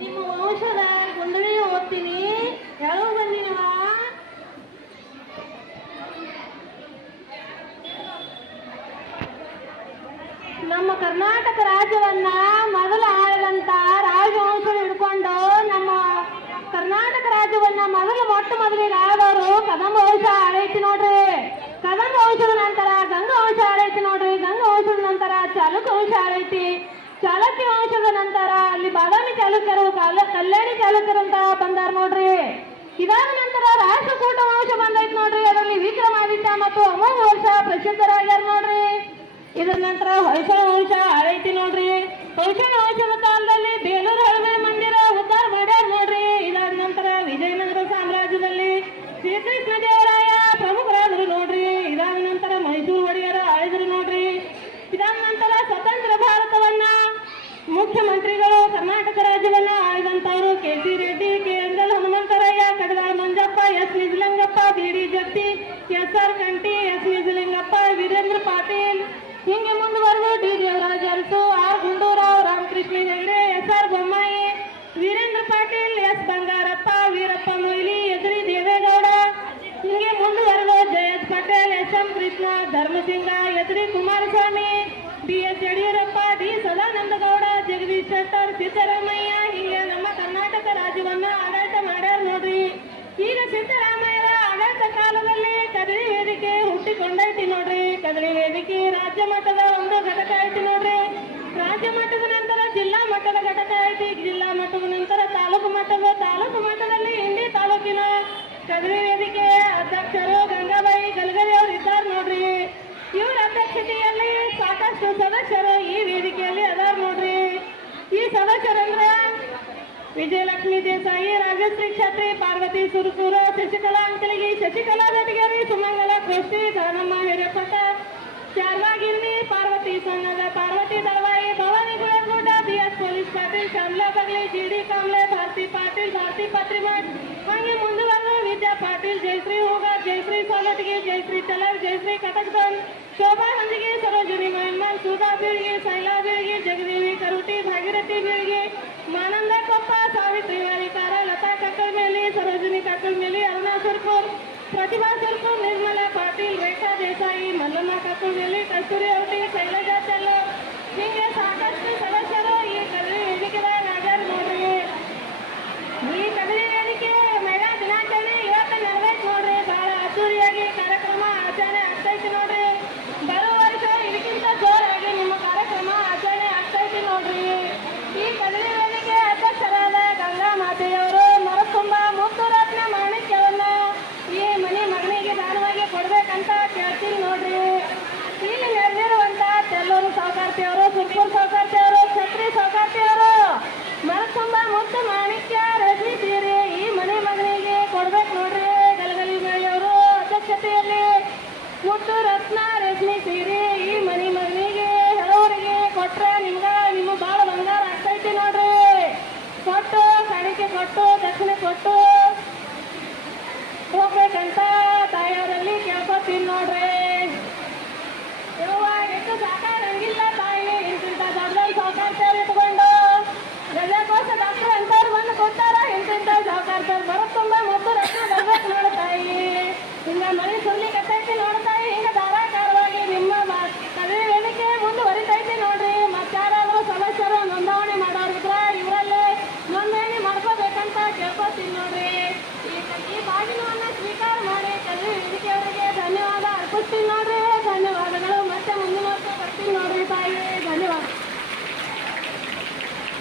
ನಿಮ್ಮ ವಂಶದ ಗುಂಡಳಿ ಓದ್ತೀನಿ, ಯಾವ ಬಂದಿನವ? ನಮ್ಮ ಕರ್ನಾಟಕ ರಾಜ್ಯವನ್ನ ಮೊದಲ ಆಳಿದಂತ ರಾಜವಂಶ ಹಿಡ್ಕೊಂಡು ನಮ್ಮ ಕರ್ನಾಟಕ ರಾಜ್ಯವನ್ನ ಮೊಟ್ಟ ಮೊದಲಿಗೆ ಆದವರು ಕದಂಬ ವಂಶ ಆಳೈತಿ ನೋಡ್ರಿ. ಕದಂಬ ವಂಶದ ನಂತರ ಗಂಗ ವಂಶ ಆಳೈತಿ ನೋಡ್ರಿ. ಗಂಗ ವಂಶದ ನಂತರ ಚಾಲುಕ್ಯ ವಂಶ ಆಳೈತಿ. ಚಾಲುಕ್ಯ ವಂಶದ ನಂತರ ಅಲ್ಲಿ ಬಾದಾಮಿ ಚಾಲುಕ್ಯರು, ಕಲ್ಯಾಣಿ ಚಾಲುಕ್ಯರು ಅಂತ ಬಂದಾರ ನೋಡ್ರಿ. ಇದಾದ ನಂತರ ರಾಷ್ಟ್ರಕೂಟ ವಂಶ ಬಂದೈತಿ ನೋಡ್ರಿ. ಅದರಲ್ಲಿ ವಿಕ್ರಮಾದಿತ್ಯ ಮತ್ತು ಅಮೋಘ ವಂಶ ಪ್ರಸಿದ್ಧರಾಗ್ಯಾರ ನೋಡ್ರಿ. ಇದರ ನಂತರ ಹೊಯ್ಸಳ ವಂಶ ಆಳೈತಿ ನೋಡ್ರಿ. ಹೊಯ್ಸಳ ವಂಶದ ಕಾಲದಲ್ಲಿ ಬೇಲೂರು ಹಳಗಡೆ ಮಂದಿರ ಉದ್ಧಾರ ಮಾಡ್ಯಾರ ನೋಡ್ರಿ. ಇದಾದ ನಂತರ ವಿಜಯನಗರ ಸಾಮ್ರಾಜ್ಯದಲ್ಲಿ ಶ್ರೀಕೃಷ್ಣ ದೇವರಾಯ ಪ್ರಮುಖರಾದರು ನೋಡ್ರಿ. ಇದಾದ ನಂತರ ಮೈಸೂರು ಒಡೆಯರು ಆಳಿದ್ರು ನೋಡ್ರಿ. ಇದಾದ ನಂತರ ಸ್ವತಂತ್ರ ಭಾರತವನ್ನ ಮುಖ್ಯಮಂತ್ರಿಗಳು ಕರ್ನಾಟಕ ರಾಜ್ಯವನ್ನ ಆಳಿದಂತವರು K C. Reddy, K L. Hanumantharaya, Kadadal Manjappa, S. Nijalingappa, B D. Jatti, S R. Kanthi, S. Nijalingappa, Veerendra Patil, ಹಿಂಗೆ ಮುಂದುವರೆದು D. Devaraj Arasu, R. Gundu Rao, Ramakrishna Hegde, S R. Bommai, Veerendra Patil, S. Bangarappa, Veerappa Moily, H D. Deve Gowda, ಹಿಂಗೆ ಮುಂದುವರೆದು Jayanth Patel, S M. Krishna, Dharam Singh, H D. Kumaraswamy, B S. Yediyurappa, D. Sadananda Gowda, Jagadish Shettar, Siddaramaiah, ಹಿಂಗೆ ನಮ್ಮ ಕರ್ನಾಟಕ ರಾಜ್ಯವನ್ನ ಆಡಳಿತ ಮಾಡ್ಯಾರ ನೋಡ್ರಿ. ಈಗ ಸಿದ್ದರಾಮಯ್ಯರ ಆಡಳಿತ ಕಾಲದಲ್ಲಿ ಕದರಿ ವೇದಿಕೆ ಹುಟ್ಟಿಕೊಂಡೈತಿ ನೋಡ್ರಿ. ಕದರಿ ವೇದಿಕೆ ರಾಜ್ಯ ಮಟ್ಟದ ಒಂದು ಘಟಕ ಐತಿ ನೋಡ್ರಿ. ರಾಜ್ಯ ಮಟ್ಟದ ನಂತರ ಜಿಲ್ಲಾ ಮಟ್ಟದ ಘಟಕ ಐತಿ. ಜಿಲ್ಲಾ ಮಟ್ಟದ ನಂತರ ತಾಲೂಕು ಮಟ್ಟದಲ್ಲಿ ಇಂಡಿ ತಾಲೂಕಿನ ಕದರಿ ವೇದಿಕೆ ಅಧ್ಯಕ್ಷರು ಗಂಗಾಬಾಯಿ ಗಲಗಲಿ ಅವರು ಇದ್ದಾರೆ ನೋಡ್ರಿ. ಇವರ ಅಧ್ಯಕ್ಷತೆಯಲ್ಲಿ ಸಾಕಷ್ಟು ಸದಸ್ಯರು ಈ ವೇದಿಕೆಯಲ್ಲಿ ಅದಾರ ನೋಡ್ರಿ. ಈ ಸದಸ್ಯರಂದ್ರ ವಿಜಯಲಕ್ಷ್ಮಿ ದೇಸಾಯಿ, ರಾಜಶ್ರೀ ಕ್ಷತ್ರಿ, ಪಾರ್ವತಿ ಸುರಸೂರ, ಶಶಿಕಲಾ ಅಂಕಲಿಗಿ, ಶಶಿಕಲಾ ಬೆಟಗೇರಿ, ಸುಮಂಗಲ ಕೃಷ್ಟಿ, ಧರ್ಮಮ್ಮ ಹಿರೇಪಟ್ಟ, ಶಾರದಾ ಗಿರ್ನಿ, ಪಾರ್ವತಿ ಸಣ್ಣದ, ಪಾರ್ವತಿ ದಳವಾಯಿ, ಭವಾನಿ ಗುಳೇಗೌಡ, ಬಿ.ಎಸ್. ಪೊಲೀಸ್ ಪಾಟೀಲ್, ಶ್ಯಾಮಲಾ ಬಗ್ಲಿ, ಜಿ.ಡಿ. ಕಾಂಬ್ಳೆ, ಭಾರತಿ ಪಾಟೀಲ್, ಭಾರತಿ ಪತ್ರಿಮಠ್, ಹಾಗೆ ಮುಂದುವರೆದು ವಿದ್ಯಾ ಪಾಟೀಲ್, ಜಯಶ್ರೀ ಹೋಗಾರ್, ಜಯಶ್ರೀ ಸೋಲಟಗಿ, ಜಯಶ್ರೀ ತಲರ್, ಜಯಶ್ರೀ ಕಟಕ್ದನ್, ಶೋಭಾ ಹಂದಿಗೆ, ಸರೋಜಿನಿ ಮಹನ್ಮನ್, ಸುಧಾ ಬೀಳ್ಗಿ, ಶೈಲಾ ಬೀಳ್ಗಿ, ಜಗದೇವಿ ಕರುಟಿ, ಭಾಗೀರಥಿ ಬೀಳ್ಗಿ, ಮಾನಂದ ಕೊಪ್ಪ, ಸಾವಿತ್ರಿ ವಾರಿಕಾರ, ಲತಾ ಕಕ್ಕಲ್ಮೇಲಿ, ಸರೋಜಿನಿ ಕಕ್ಕಲ್ಮೇಲಿ, ಅರುಣಾ ಸುರ್ಪುರ್, ಪ್ರತಿಭಾ ಸುರ್ಪುರ್, ನಿರ್ಮಲಾ ಪಾಟೀಲ್, ರೇಖಾ ದೇಸಾಯಿ, ಮಲ್ಲಮ್ಮ ಕಕ್ಕಲ್ಮೇಲಿ, ಕಸ್ತೂರಿ ಔಟಿ, ಶೈಲಜಾ ಚೆಲ್ಲೂರ್, ಹೀಗೆ ಸಾಕಷ್ಟು ಸದಸ್ಯರು ಈ ಕದರಿ ವೇದಿಕೆದಾಗ ಆಗ್ಯಾರ ನೋಡ್ರಿ. ಈ ಕದರಿ ವೇದಿಕೆ ಮಹಿಳಾ ದಿನಾಚರಣೆ ಇವತ್ತು ನೆರವೇರ್ಸಿ ನೋಡ್ರಿ. ಬಹಳ ಅದ್ದೂರಿಯಾಗಿ ಕಾರ್ಯಕ್ರಮ ಆಚರಣೆ ಆಗ್ತೈತಿ ನೋಡ್ರಿ. ಬರುವ ವರ್ಷ ಇದಕ್ಕಿಂತ ಜೋರಾಗಿ ನಿಮ್ಮ ಕಾರ್ಯಕ್ರಮ ಆಚರಣೆ ಆಗ್ತೈತಿ ನೋಡ್ರಿ. ಈ ಕದರಿ ವೇದಿಕೆ ಅಧ್ಯಕ್ಷರಾದ ಗಂಗಾ ಮಾತೆಯವರು ಮರತುಂಬ ಮುತ್ತು ರತ್ನ ಮಾಣಿಕ್ಯವನ್ನ ಈ ಮನೆ ಮಗನಿಗೆ ದಾನವಾಗಿ ಕೊಡ್ಬೇಕಂತ ಕೇಳ್ತೀನಿ ನೋಡ್ರಿ. ಇಲ್ಲಿ ನೆರೆದಿರುವಂತ ತೆಲ್ಲೂರು ಸಾವುಕಾರ್ತಿಯವರು, ಸುರ್ಪುರ್ ಸಾವುಕಾರ್ತಿ